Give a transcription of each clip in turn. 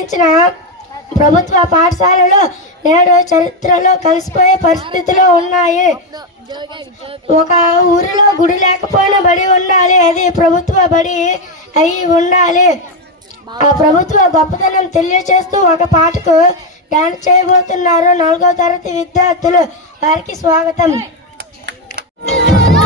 అందించిన ప్రభుత్వ పాఠశాలలు నేడు చరిత్రలో కలిసిపోయే పరిస్థితిలో ఉన్నాయి. ఒక ఊరిలో గుడి లేకపోయినా బడి ఉండాలి అది ప్రభుత్వ బడి అయి ఉండాలి. ఆ ప్రభుత్వ గొప్పతనం తెలియచేస్తూ ఒక పాటకు డాన్స్ చేయబోతున్నారు నాలుగో తరగతి విద్యార్థులు. వారికి స్వాగతం.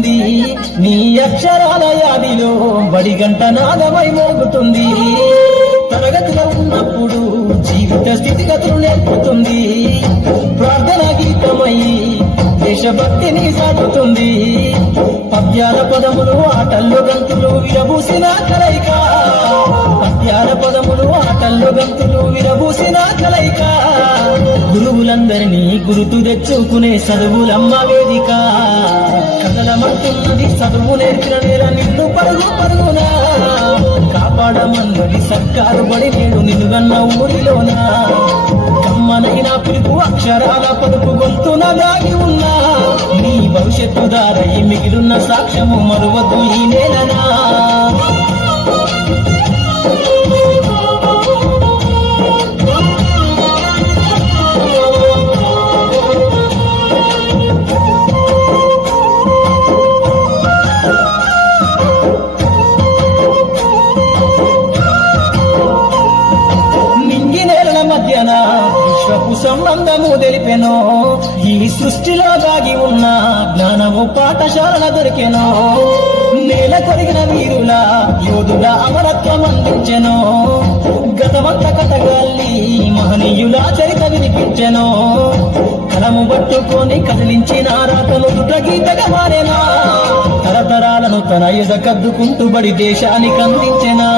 మోగుతుంది నీ అక్షరాల యాదిలో బడి గంట నాదమై మోగుతుంది. తరగతిలో ఉన్నప్పుడు జీవిత స్థితిగతులు నేర్పుతుంది. ప్రార్థన గీతమై దేశభక్తిని సాగుతుంది. పద్యాల పదములు ఆటల్లో గంతులు విరబూసిన కలయిక. పద్యాల పదములు ఆటల్లో గంతులు గురువులందరినీ గురుతు తెచ్చుకునే చదువులమ్మ వేదిక. కదలమంటున్నది చదువు నేర్చిన నేల నిన్ను పరుగు పరుగునా. కాపాడమన్నది సర్కారు బడి నేడు నిన్నుగన్న ఊరిలోనా. కమ్మనైనా పిలుపు అక్షరాల పలుపు గొంతున దాగి ఉన్నా. నీ భవిష్యత్తు దారై మిగిలిన సాక్ష్యము మరువద్దు ఈ నేలనా. విశ్వపు సంబంధము తెలిపెనో ఈ సృష్టిలో దాగి ఉన్న జ్ఞానము పాఠశాలల దొరికెనో నేల కొరిగిన వీరుల యోధుల అమరత్వం అందించెను గతమంత కథగాల్లి మహనీయుల చరిత వినిపించెను కలము పట్టుకొని కదిలించిన రాతను గీతగా మారేనా తరతరాలను తన ఎద కద్దుకుంటూ బడి దేశానికి అందించెనా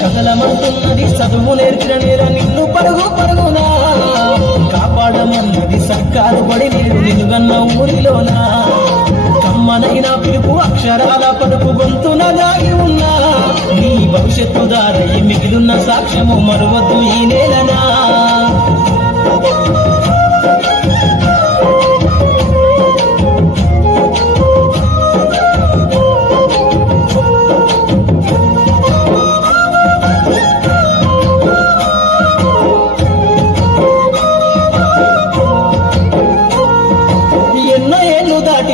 కథలమంటున్నది చదువు నేర్చిన నేరని కాపాడమన్నది నేను నిలుగన్న నేడు నిన్నుగన్న ఊరిలోనా? కమ్మనైన పిలుపు అక్షరాల పలుకు గొంతున దాగి ఉన్నా? నీ భవిష్యత్తు దారి మిగిలిన సాక్ష్యము మరువద్దు ఈ నేలనా?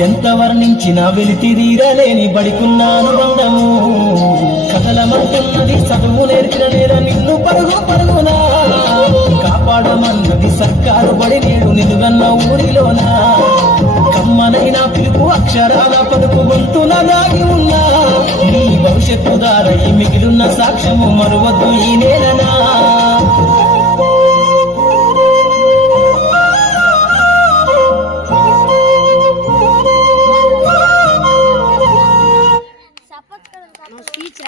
ఎంత వర్ణించినా వెలితిరీరలేని బడికున్న అనుబంధము కథలమంటున్నది చదువు నేర్చిన నేర నిన్ను పరుగు పరుగునా. కాపాడమన్నది సర్కారు బడి నేడు నిలుగన్న ఊరిలోనా. కమ్మనైన పిలుపు అక్షరాల పలుపు గొంతున దాగి ఉన్నా. నీ భవిష్యత్తు దారై మిగిలిన సాక్ష్యము మరువద్దు ఈ నేలనా. 一起